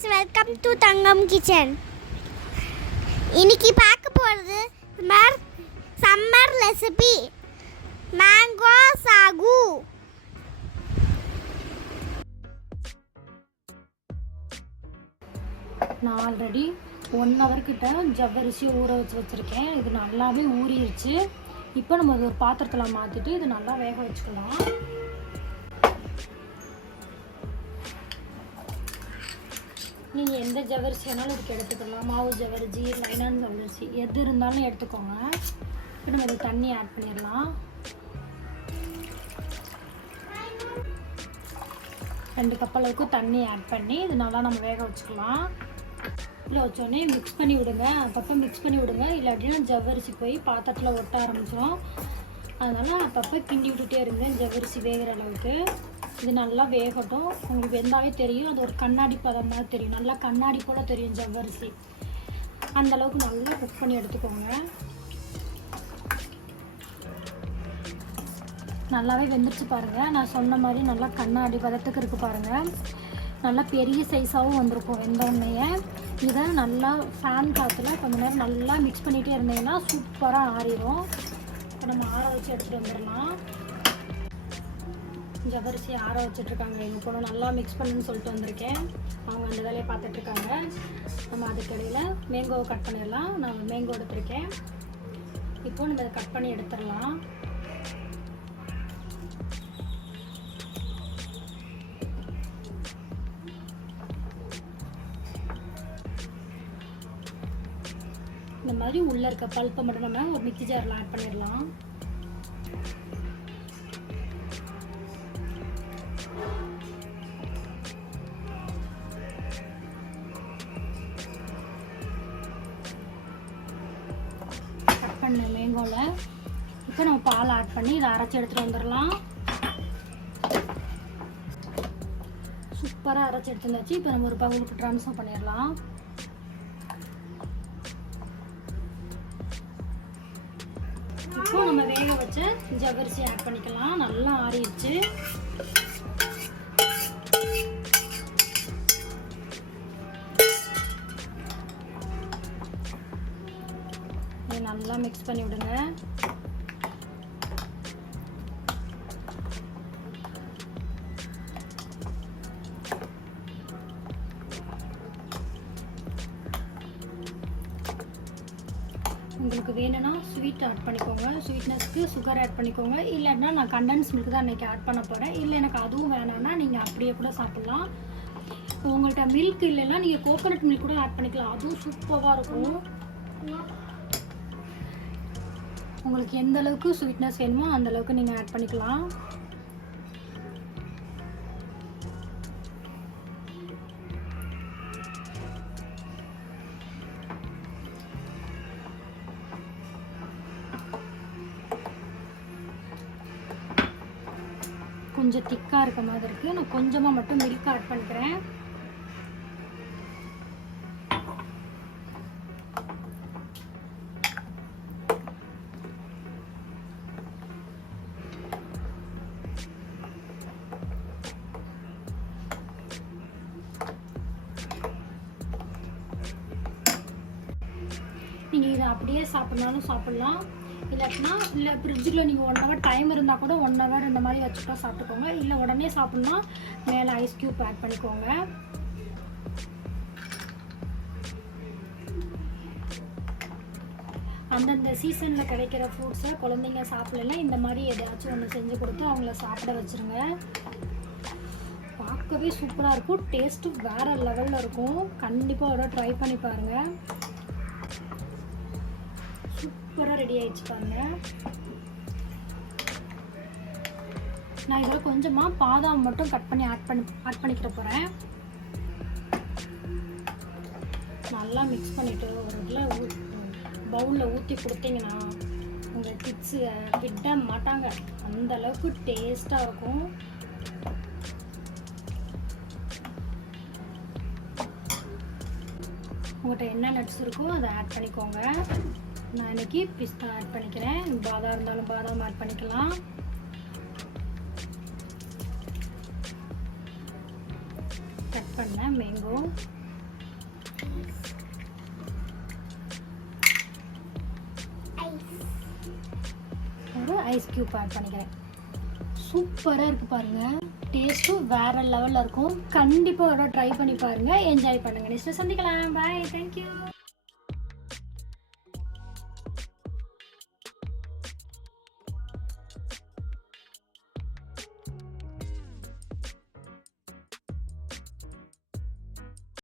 Friends welcome to Thangam kitchen இன்னைக்கு பார்க்க போகிறது summer summer recipe mango sago நான் ஆல்ரெடி ஒன் ஹவர் கிட்ட ஜவ்வரிசியை ஊற வச்சு வச்சுருக்கேன். இது நல்லாவே ஊறிடுச்சு இப்போ நம்ம ஒரு பாத்திரத்தில் மாற்றிட்டு இது நல்லா வேக வச்சுக்கலாம். நீங்கள் எந்த ஜவரிசி வேணாலும் இதுக்கு எடுத்துக்கலாம் மாவு ஜவரிசி லைனான் ஜவரிசி எது இருந்தாலும் எடுத்துக்கோங்க. இப்போ நம்ம இது தண்ணி ஆட் பண்ணிடலாம். ரெண்டு கப் அளவுக்கு தண்ணி ஆட் பண்ணி இது நல்லா நம்ம வேக வச்சுக்கலாம். இல்லை வச்சோடனே மிக்ஸ் பண்ணி விடுங்க. அப்பப்போ மிக்ஸ் பண்ணி விடுங்க. இல்லாட்டினா ஜவ்வரிசி போய் பாத்திரத்தில் ஒட்ட ஆரம்பிச்சிடும் அதனால் அப்பப்போ கிண்டி விட்டுட்டே இருங்க. ஜவ்வரிசி வேகிற அளவுக்கு. இது நல்லா வேகட்டும். உங்களுக்கு வெந்தாவே தெரியும். அது ஒரு கண்ணாடி பதம் மாதிரி தெரியும். நல்லா கண்ணாடி போல் தெரியும் ஜவ்வரிசி. அந்த அளவுக்கு நல்லா குக் பண்ணி எடுத்துக்கோங்க. நல்லாவே வெந்துருச்சு பாருங்கள் நான் சொன்ன மாதிரி நல்லா கண்ணாடி பதத்துக்கு இருக்குது பாருங்கள் நல்லா பெரிய சைஸாகவும் வந்திருக்கும் வெந்த உண்மையை இதை நல்லா ஃபேன் காற்றுல கொஞ்ச நேரம் நல்லா மிக்ஸ் பண்ணிகிட்டே இருந்தீங்கன்னா சூப்பராக ஆறிடும் இப்போ நம்ம ஆற வச்சு எடுத்துகிட்டு வந்துடலாம். ஜவரிசி ஆற வச்சுட்ருக்காங்க. எங்கள் பொண்ணு நல்லா மிக்ஸ் பண்ணுன்னு சொல்லிட்டு வந்திருக்கேன். அவங்க அந்த வேலையை பார்த்துட்ருக்காங்க. நம்ம அதுக்கடையில் மேங்கோவை கட் பண்ணிடலாம். நான் மேங்கோ எடுத்திருக்கேன். இப்போ நம்ம அதை கட் பண்ணி எடுத்துடலாம். இந்த மாதிரி உள்ளே இருக்க பல்ப்பை மட்டும் நம்ம ஒரு மிக்சி ஜாரில் ஆட் பண்ணிடலாம். பண்ண மேங்கோவில் இப்போ நம்ம பால் ஆட் பண்ணி இதை அரைச்சி எடுத்துகிட்டு வந்துடலாம். சூப்பராக அரைச்சி எடுத்து வந்தாச்சு இப்போ நம்ம ஒரு பவுலுக்கு ட்ரான்ஸ்ஃபர் பண்ணிடலாம். இப்போ நம்ம வேக வச்ச ஜவ்வரிசி ஆட் பண்ணிக்கலாம். நல்லா ஆறிடுச்சு. இதை நல்லா மிக்ஸ் பண்ணி விடுங்க. உங்களுக்கு வேணும்னா ஸ்வீட் ஆட் பண்ணிக்கோங்க. ஸ்வீட்னஸ்க்கு சுகர் ஆட் பண்ணிக்கோங்க. இல்லைன்னா நான் கண்டன்ஸ் மில்க் தான் இன்றைக்கி ஆட் பண்ண போகிறேன் இல்லை எனக்கு அதுவும் வேணாம்னா நீங்கள் அப்படியே கூட சாப்பிட்லாம். உங்கள்கிட்ட மில்க் இல்லைன்னா நீங்கள் கோகோனட் மில்க் கூட ஆட் பண்ணிக்கலாம். அதுவும் சூப்பராக இருக்கும். உங்களுக்கு எந்த அளவுக்கு ஸ்வீட்னஸ் வேணுமோ அந்த அளவுக்கு நீங்கள் ஆட் பண்ணிக்கலாம். கொஞ்சம் திக்காக இருக்க மாதிரி இருக்குது நான் கொஞ்சமாக மட்டும் மில்க் ஆட் பண்ணுறேன் நீங்கள் இதை அப்படியே சாப்பிட்னாலும் சாப்பிட்லாம். இல்லாட்டினா இல்லை ஃப்ரிட்ஜில் நீங்கள் ஒன் ஹவர் டைம் இருந்தால் கூட ஒன் ஹவர் இந்த மாதிரி வச்சுட்டா சாப்பிட்டுக்கோங்க. இல்லை உடனே சாப்பிட்னா மேலே ஐஸ் க்யூப் ஆட் பண்ணிக்கோங்க. அந்தந்த சீசனில் கிடைக்கிற ஃப்ரூட்ஸை குழந்தைங்க சாப்பிடலாம் இந்த மாதிரி எதாச்சும் ஒன்று செஞ்சு கொடுத்து அவங்கள சாப்பிட வச்சுருங்க. பார்க்கவே சூப்பராக இருக்கும். டேஸ்ட்டு வேறு லெவலில் இருக்கும். கண்டிப்பாக ஒரு ட்ரை பண்ணி பாருங்கள் சூப்பராக ரெடி ஆயிடுச்சு பாருங்க. நான் இதில் கொஞ்சமாக பாதாம் மட்டும் கட் பண்ணி ஆட் பண்ணி ஆட் பண்ணிக்கிற போகிறேன் நல்லா மிக்ஸ் பண்ணிவிட்டு ஒரு இதில் பவுலில் ஊற்றி கொடுத்தீங்கன்னா உங்கள் கிட்ஸு விட மாட்டாங்க. அந்த அளவுக்கு டேஸ்ட்டாக இருக்கும். உங்கள்கிட்ட என்ன நட்ஸ் இருக்கோ அதை ஆட் பண்ணிக்கோங்க. நான் இன்னைக்கு பிஸ்தா ஆட் பண்ணிக்கிறேன். பாதாம் இருந்தாலும் பாதாம் ஆட் பண்ணிக்கலாம். கட் பண்ண மேங்கோ ஒரு ஐஸ் கியூப் ஆட் பண்ணிக்கிறேன். சூப்பராக இருக்குது பாருங்கள் டேஸ்ட்டும் வேறு லெவலில் இருக்கும். கண்டிப்பாக ஒரு ட்ரை பண்ணி பாருங்கள் என்ஜாய் பண்ணுங்கள் நெக்ஸ்ட்டு சந்திக்கலாம். Bye thank you